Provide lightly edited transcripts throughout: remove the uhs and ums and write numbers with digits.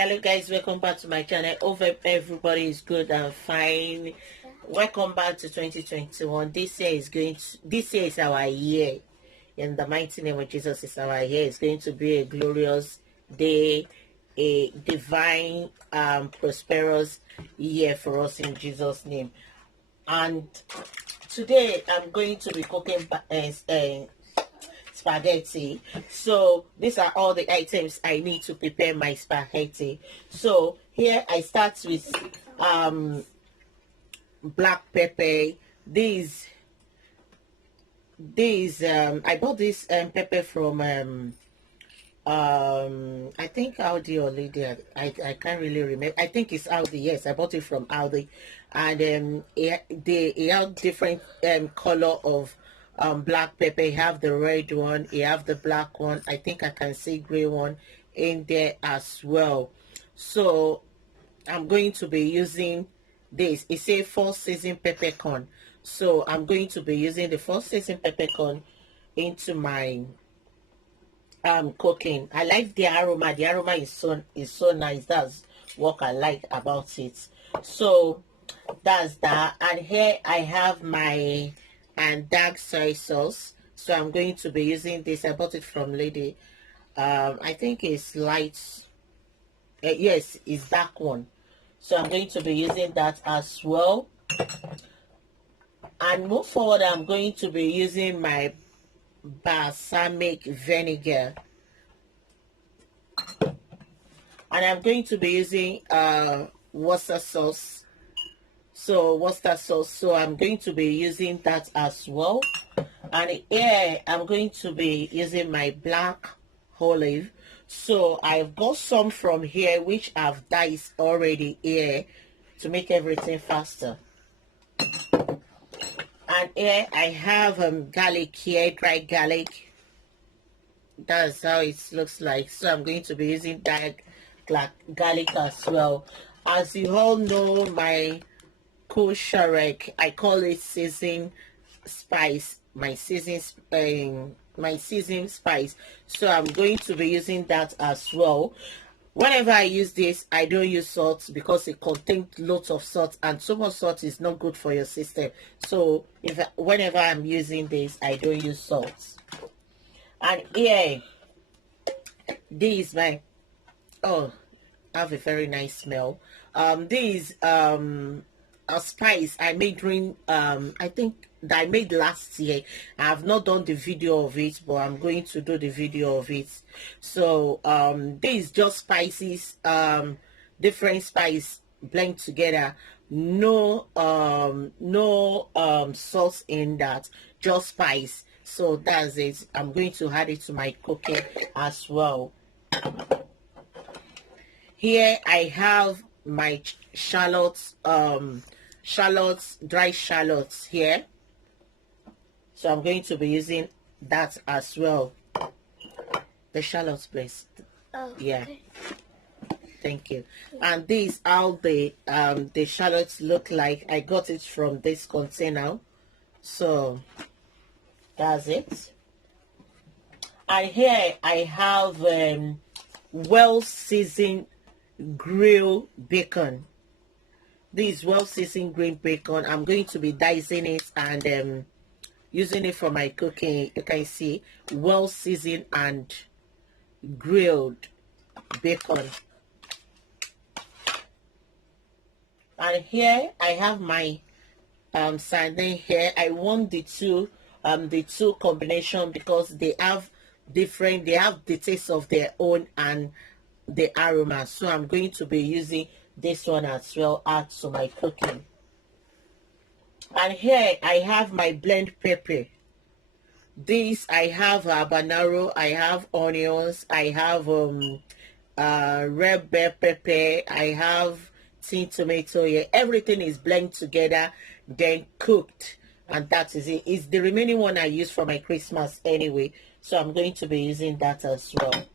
Hello guys, welcome back to my channel. Hope everybody is good and fine. Welcome back to 2021. This year is our year. In the mighty name of Jesus is our year. It's going to be a glorious day, a divine prosperous year for us in Jesus' name. And today I'm going to be cooking spaghetti. So these are all the items I need to prepare my spaghetti. So here I start with black pepper. These I bought this pepper from I think Aldi or Lydia. I can't really remember. I think it's Aldi. Yes, I bought it from Aldi. And they have different color of black pepper. You have the red one, you have the black one. I think I can see gray one in there as well. So I'm going to be using this. It's a 4-season peppercorn. So I'm going to be using the 4-season peppercorn into my cooking. I like the aroma. The aroma is so nice. That's what I like about it. So that's that. And here I have my dark soy sauce. So I'm going to be using this. I bought it from Lady. I think it's light. Yes, it's dark one. So I'm going to be using that as well. And move forward, I'm going to be using my balsamic vinegar. And I'm going to be using Worcester sauce. So I'm going to be using that as well. And here I'm going to be using my black olive. So I've got some from here which I've diced already here to make everything faster. And here I have garlic here, dry garlic. That's how it looks like. So I'm going to be using that garlic as well. As you all know, my Kosherek, I call it seasoning spice, my seasoning spice. So I'm going to be using that as well. Whenever I use this, I don't use salt because it contains lots of salt, and so much salt is not good for your system. So whenever I'm using this, I don't use salt. And here, this is my have a very nice smell. This a spice I made during I think that I made last year. I have not done the video of it, but I'm going to do the video of it. So this is just spices, different spice blend together. No sauce in that, just spice. So that's it. I'm going to add it to my cooking as well. Here I have my shallots, dry shallots here. So I'm going to be using that as well. The shallots, please. Oh, yeah. okay. Thank you. And these how the shallots look like. I got it from this container. So that's it. And here I have well seasoned grilled bacon. This well seasoned grilled bacon. I'm going to be dicing it and using it for my cooking. You can see well seasoned and grilled bacon. And here I have my sardine here. I want the two combination because they have the taste of their own and the aroma. So I'm going to be using this one as well, add to my cooking. And here I have my blend pepper. This I have habanero, I have onions, I have red bell pepper, I have tin tomato here. Everything is blended together, then cooked, and that is it. It's the remaining one I use for my Christmas anyway, so I'm going to be using that as well.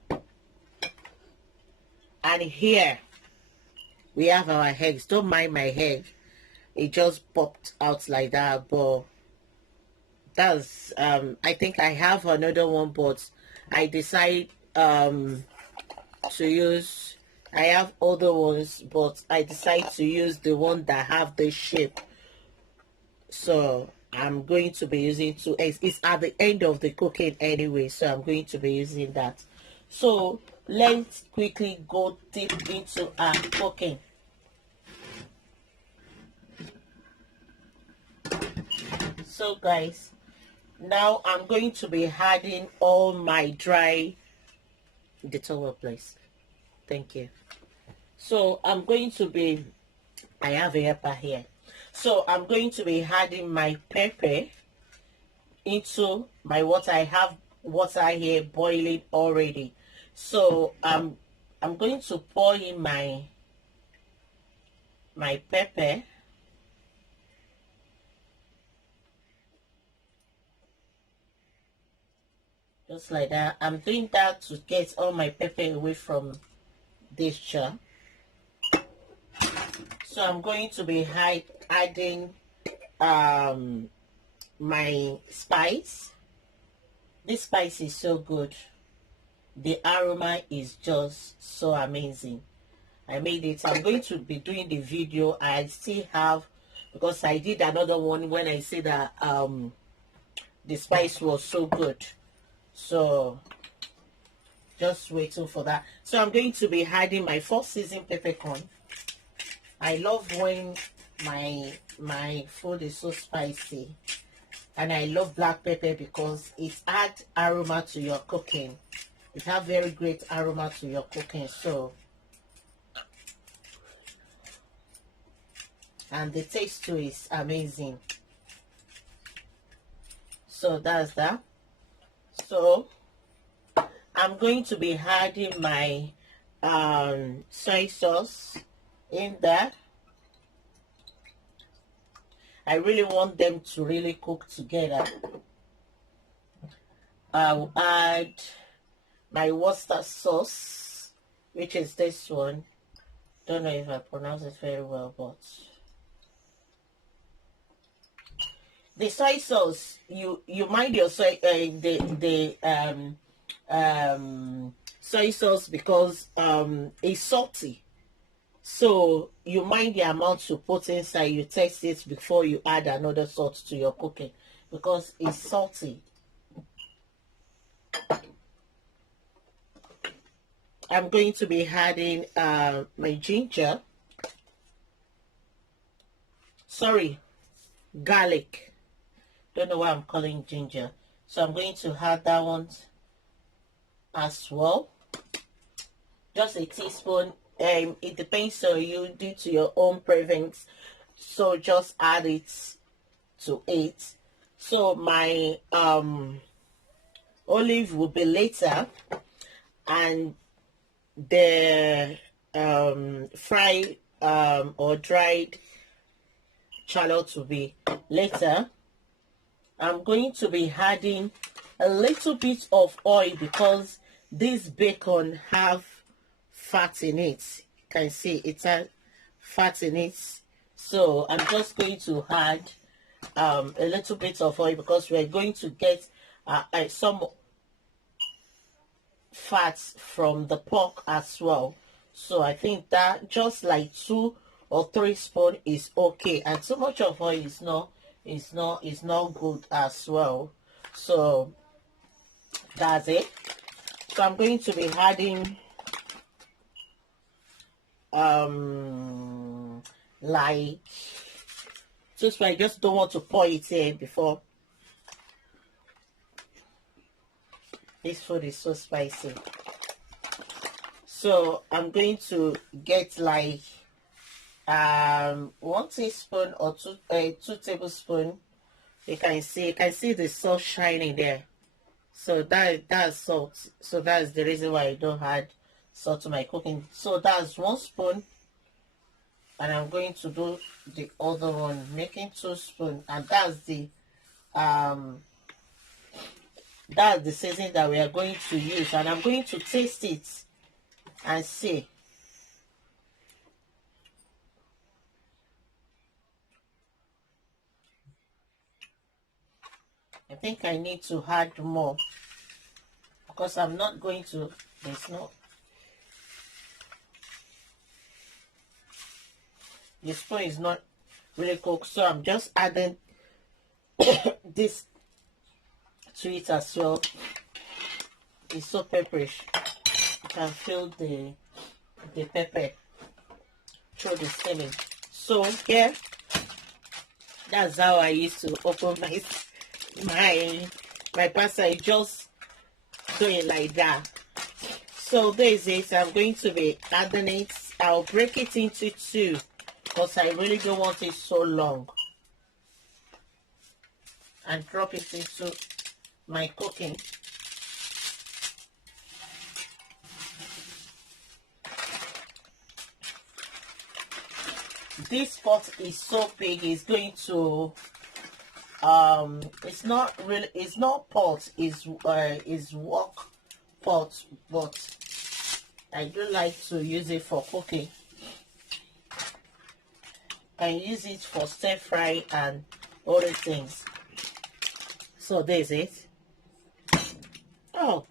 And here we have our eggs. Don't mind my egg, it just popped out like that, but that's I think I have another one, but I decide to use I have other ones, but I decided to use the one that have this shape. So I'm going to be using two eggs. It's at the end of the cooking anyway, so I'm going to be using that. So let's quickly go deep into our cooking. So guys, now I'm going to be adding all my dry the towel please. Thank you. So I'm going to be, I have a pepper here. So I'm going to be adding my pepper into my water. I have water here boiling already. So I'm going to pour in my pepper. Just like that. I'm doing that to get all my pepper away from this jar. So I'm going to be adding my spice. This spice is so good. The aroma is just so amazing. I made it. I'm going to be doing the video. I still have, because I did another one when I say that the spice was so good. So just waiting for that. So I'm going to be adding my 4 season peppercorn. I love when my food is so spicy, and I love black pepper because it adds aroma to your cooking. It has very great aroma to your cooking. So, and the taste too is amazing. So that's that. So I'm going to be adding my soy sauce in there. I really want them to really cook together. I'll add my Worcester sauce, which is this one. Don't know if I pronounce it very well, but the soy sauce, you mind your soy soy sauce because it's salty. So you mind the amount to put inside. You taste it before you add another salt to your cooking because it's salty. I'm going to be adding my ginger. Sorry, garlic. Don't know why I'm calling ginger. So I'm going to add that one as well. Just a teaspoon. It depends on you, due to your own preference. So just add it to it. So my olive will be later, and the fried or dried shallot will be later. I'm going to be adding a little bit of oil because this bacon have fat in it. You can see it has fat in it. So I'm just going to add a little bit of oil because we're going to get some fats from the pork as well. So I think that just like 2 or 3 spoons is okay, and too much of oil is not good as well. So that's it. So I'm going to be adding like just I just don't want to pour it in before. This food is so spicy. So I'm going to get like 1 teaspoon or 2 tablespoons. You can see the salt shining there. So that's salt. So that's the reason why I don't add salt to my cooking. So that's 1 spoon, and I'm going to do the other one, making 2 spoons, and that's the seasoning that we are going to use, and I'm going to taste it and see. I think I need to add more because I'm not going to, there's no, the spoon is not really cooked, so I'm just adding this to it as well. It's so pepperish. You can feel the pepper through the steaming. So here, that's how I used to open my pasta. I just do it like that. So this is it. I'm going to be adding it. I'll break it into two because I really don't want it so long, and drop it into my cooking. This pot is so big, it's going to it's not pot, is wok pot, but I do like to use it for cooking. I use it for stir fry and other things. So there's it. Oh,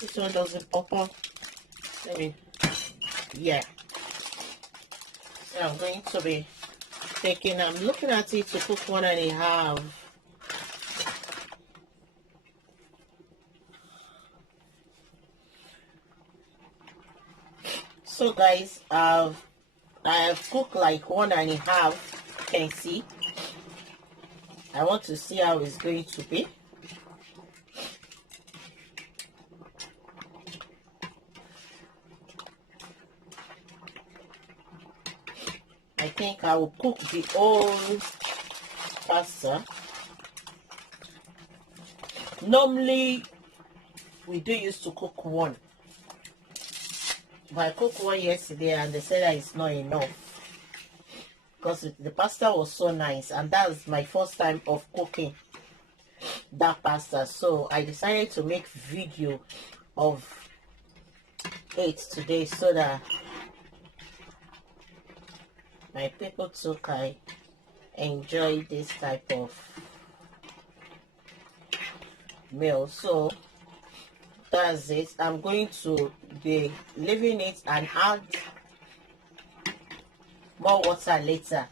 this one doesn't pop up. Let me, yeah. So I'm going to be taking, I'm looking at it to cook 1.5. So guys, I have cooked like 1.5. You can see. I want to see how it's going to be. I think I will cook the whole pasta. Normally, we do used to cook one. But I cooked one yesterday and they said that it's not enough. Because the pasta was so nice. And that's my first time of cooking that pasta. So I decided to make video of it today so that my people too can enjoy this type of meal. So that's it. I'm going to be leaving it and add more water later.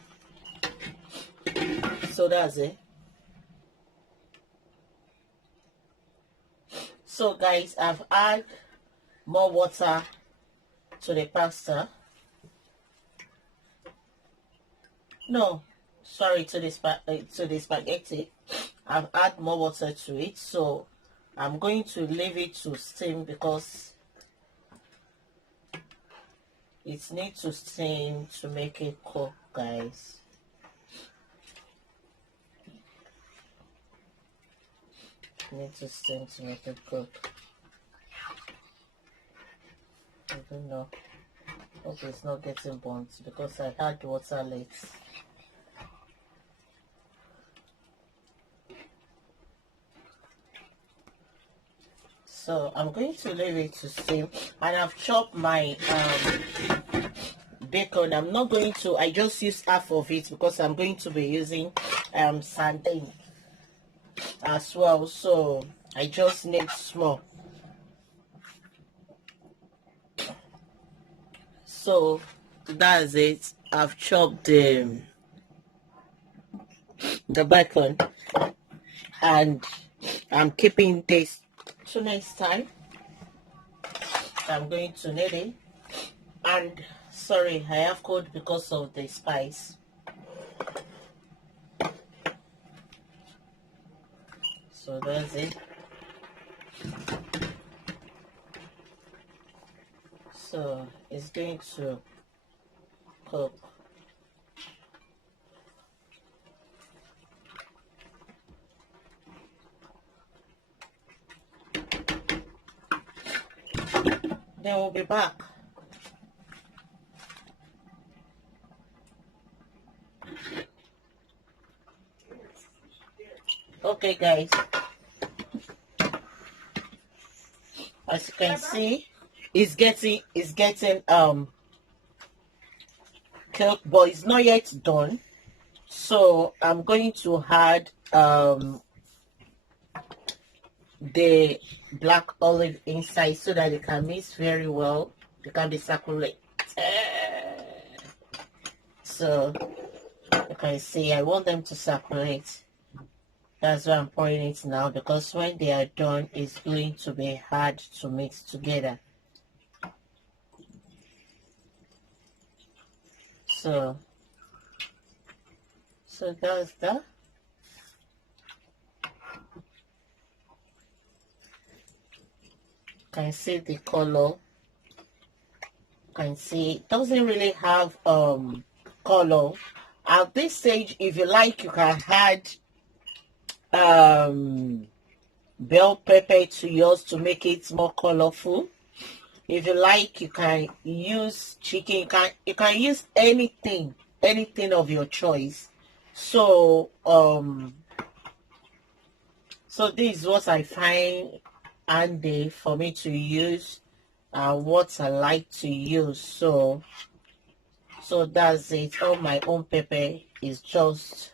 So that's it. So guys, I've added more water to the pasta. No, sorry, to the spaghetti. I've added more water to it, so I'm going to leave it to steam because it needs to steam to make it cook, guys. It needs to steam to make it cook. I don't know. Hope it's not getting burnt because I had water late. So I'm going to leave it to steam, and I've chopped my bacon. I'm not going to, I just use half of it because I'm going to be using sardine as well, so I just need small. So that's it. I've chopped the bacon, and I'm keeping this to next time. I'm going to knead it, and sorry, I have cold because of the spice. So that's it. So it's going to cook. Then we'll be back. Okay guys, as you can see, it's getting cooked, but it's not yet done. So I'm going to add the black olive inside so that it can mix very well. It can be circulated. So So you can see I want them to separate. That's why I'm pouring it now, because when they are done, it's going to be hard to mix together. So that's that. Can see the color. Can see it doesn't really have color. At this stage, if you like, you can add bell pepper to yours to make it more colorful. If you like, you can use chicken. You can use anything of your choice. So so this is what I find handy for me to use, what I like to use. So that's it. All my own pepper is just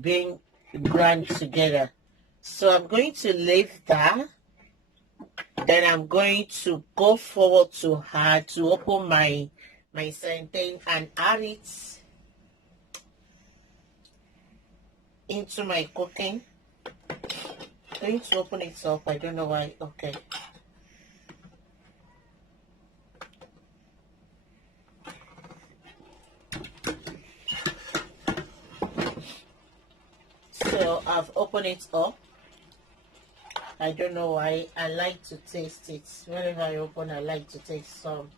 being ground together. So I'm going to leave that. Then I'm going to go forward to her to open my plantain and add it into my cooking. I'm going to open it up. I don't know why. Okay. So I've opened it up. I don't know why. I like to taste it. Whenever I open, I like to take some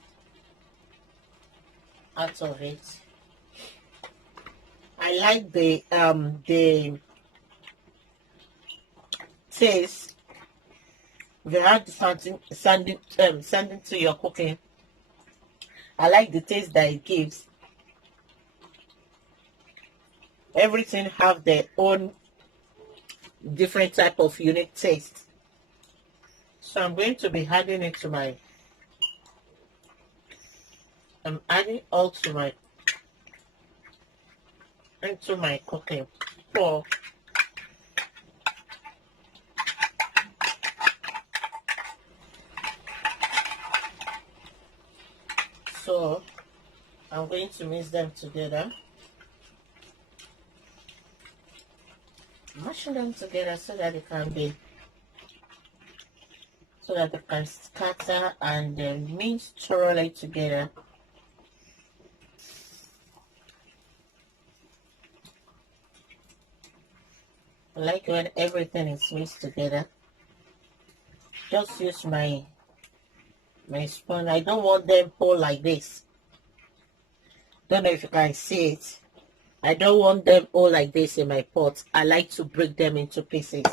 out of it. I like the taste. If you add something to your cooking, I like the taste that it gives. Everything have their own different type of unique taste. So I'm going to be adding it to my, I'm adding all to my, into my cooking pot. So I'm going to mix them together. Mashing them together so that it can be, so that they can scatter and mix thoroughly together. I like when everything is mixed together. Just use my spoon. I don't want them whole like this. Don't know if you can see it. I don't want them all like this in my pot. I like to break them into pieces.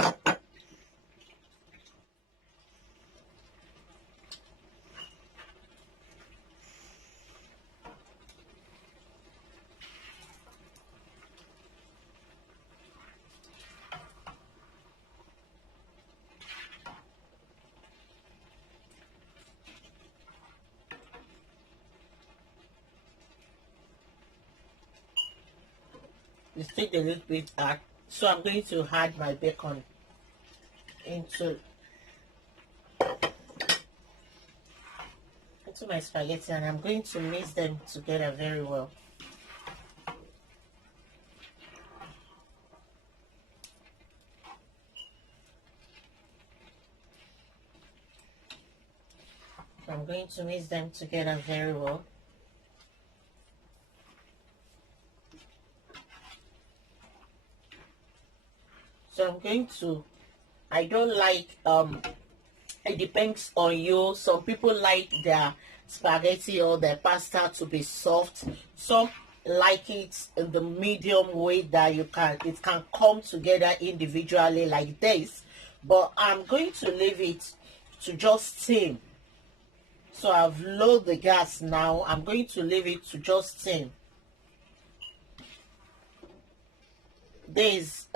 It's still a little bit hard. So I'm going to add my bacon into my spaghetti, and I'm going to mix them together very well. I'm going to mix them together very well. So I'm going to, I don't like, it depends on you. Some people like their spaghetti or their pasta to be soft. Some like it in the medium way that it can come together individually like this. But I'm going to leave it to just steam. So I've lowered the gas now. I'm going to leave it to just steam. This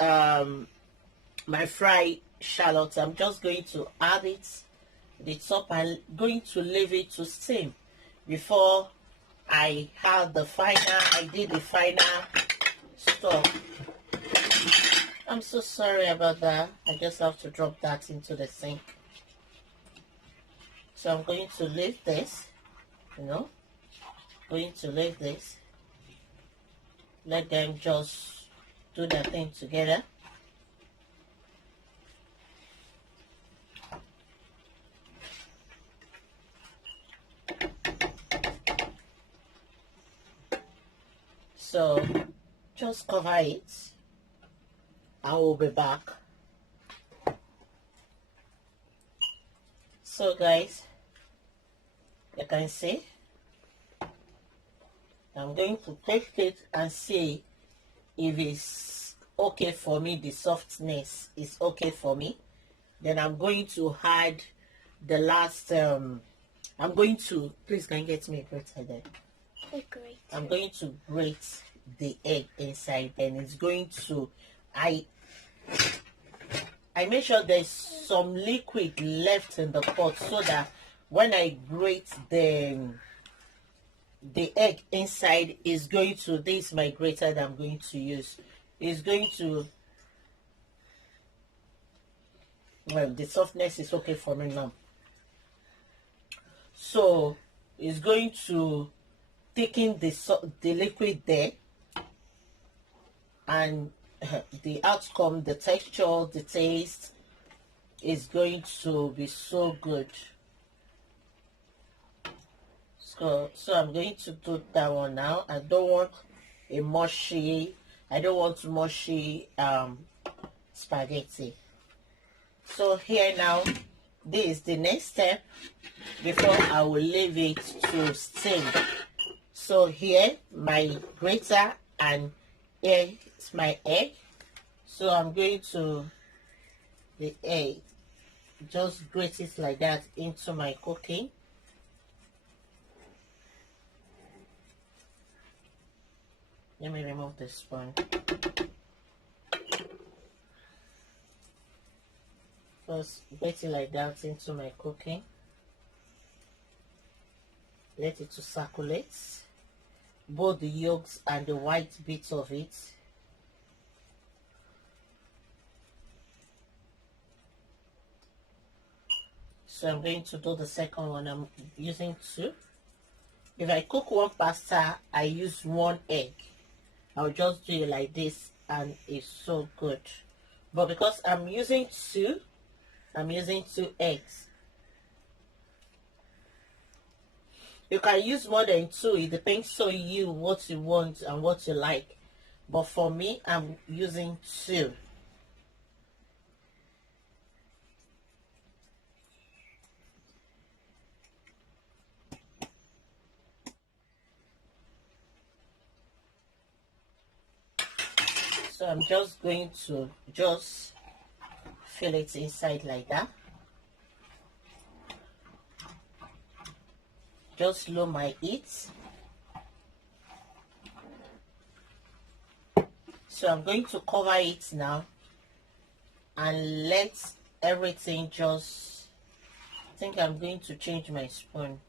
my fried shallot. I'm just going to add it the top. I'm going to leave it to steam before I did the final stuff. I'm so sorry about that. I just have to drop that into the sink. So I'm going to leave this you know, going to leave this, let them just do their thing together. So just cover it. I will be back. So guys, you can see I'm going to taste it and see if it's okay for me, the softness is okay for me. Then I'm going to add the last I'm going to, please can you get me a grater there? Great. I'm going to grate the egg inside, and it's going to, I make sure there's some liquid left in the pot so that when I grate the egg inside is going to, this is my grater that I'm going to use, is going to, well, the softness is okay for me now. So it's going to thicken the liquid there, and the outcome, the texture, the taste is going to be so good. So I'm going to do that one now. I don't want a mushy, I don't want mushy spaghetti. So here now, this is the next step before I will leave it to steam. So here my grater, and here is my egg. So I'm going to the egg, just grate it like that into my cooking. Let me remove the spoon. Just grate it like that into my cooking. Let it to circulate, both the yolks and the white bits of it. So I'm going to do the second one. I'm using 2. If I cook one pasta, I use 1 egg. I'll just do it like this, and it's so good. But because I'm using 2, I'm using 2 eggs. You can use more than 2. It depends on you, what you want and what you like. But for me, I'm using 2. So I'm just going to just fill it inside like that. Just lower my heat. So I'm going to cover it now and let everything just, I think I'm going to change my spoon.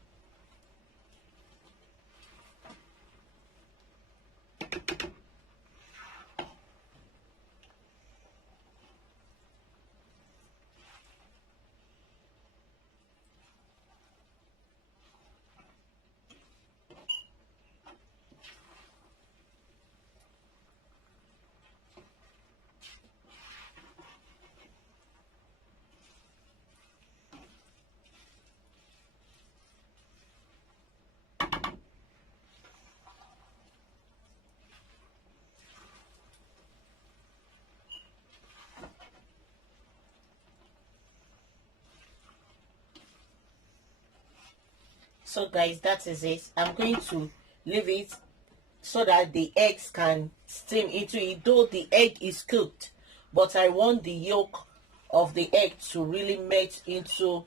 So guys, that is it. I'm going to leave it so that the eggs can steam into it, though the egg is cooked, but I want the yolk of the egg to really melt into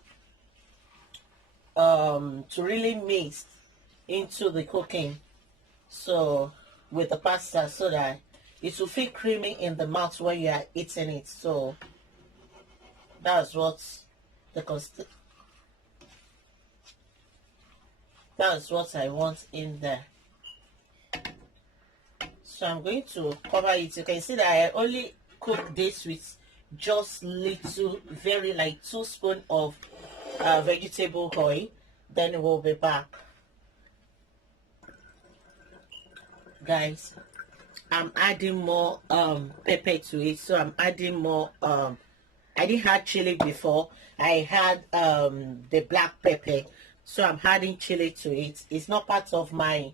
mix into the cooking, so with the pasta, so that it will feel creamy in the mouth when you are eating it. So that's what that's what I want in there. So I'm going to cover it. You can see that I only cook this with just little, very like 2 spoons of vegetable oil. Then we'll be back. guys, I'm adding more pepper to it. So I'm adding more I didn't have chili before. I had the black pepper. So I'm adding chili to it. It's not part of my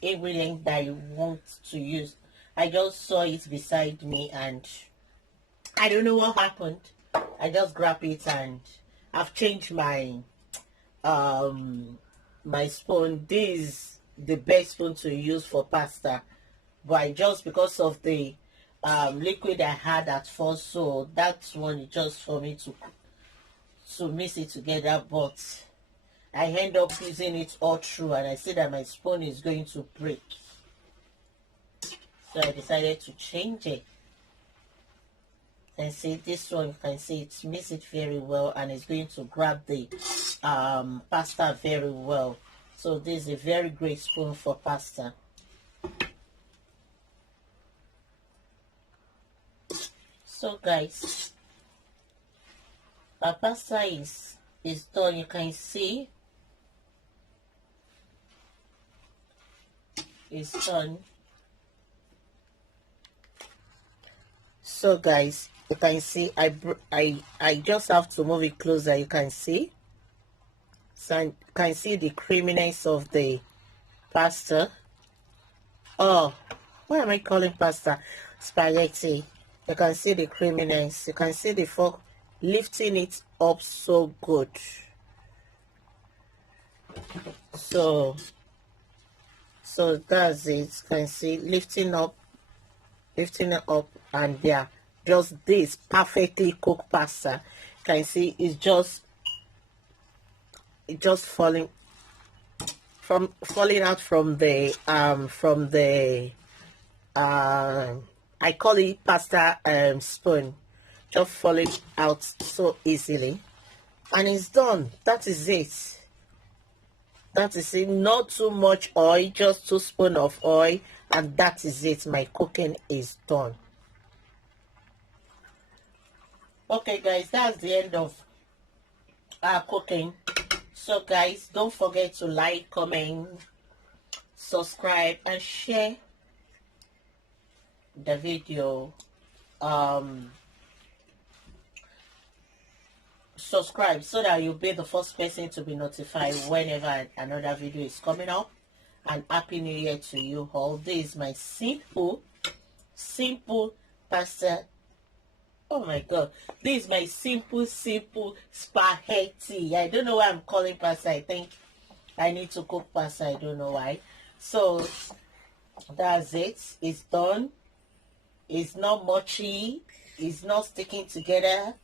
ingredient that I want to use. I just saw it beside me and I don't know what happened. I just grabbed it and I've changed my my spoon. This is the best spoon to use for pasta, but I just, because of the liquid I had at first, so that one is just for me to mix it together. But I end up using it all through and I see that my spoon is going to break, so I decided to change it. And see, this one, you can see it mix it very well and it's going to grab the pasta very well. So this is a very great spoon for pasta. So guys, our pasta is done. You can see it's done. So guys, you can see I just have to move it closer. You can see, so you can see the creaminess of the pasta. Oh, what am I calling pasta? Spaghetti. You can see the creaminess. You can see the fork lifting it up so good. So that's it. You can see lifting it up, and yeah, just this perfectly cooked pasta. You can see it's just falling out from the I call it pasta spoon, just falling out so easily, and it's done. That is it. That is it. Not too much oil, just 2 spoons of oil, and that is it. My cooking is done. Okay guys, that's the end of our cooking. So guys, don't forget to like, comment, subscribe and share the video. Subscribe so that you'll be the first person to be notified whenever another video is coming up. And happy new year to you all. This is my simple pasta. Oh my god, this is my simple spaghetti. I don't know why I'm calling pasta. I think I need to cook pasta. I don't know why. So that's it. It's done. It's not mushy. It's not sticking together.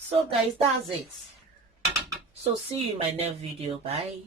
So guys, that's it. So see you in my next video. Bye.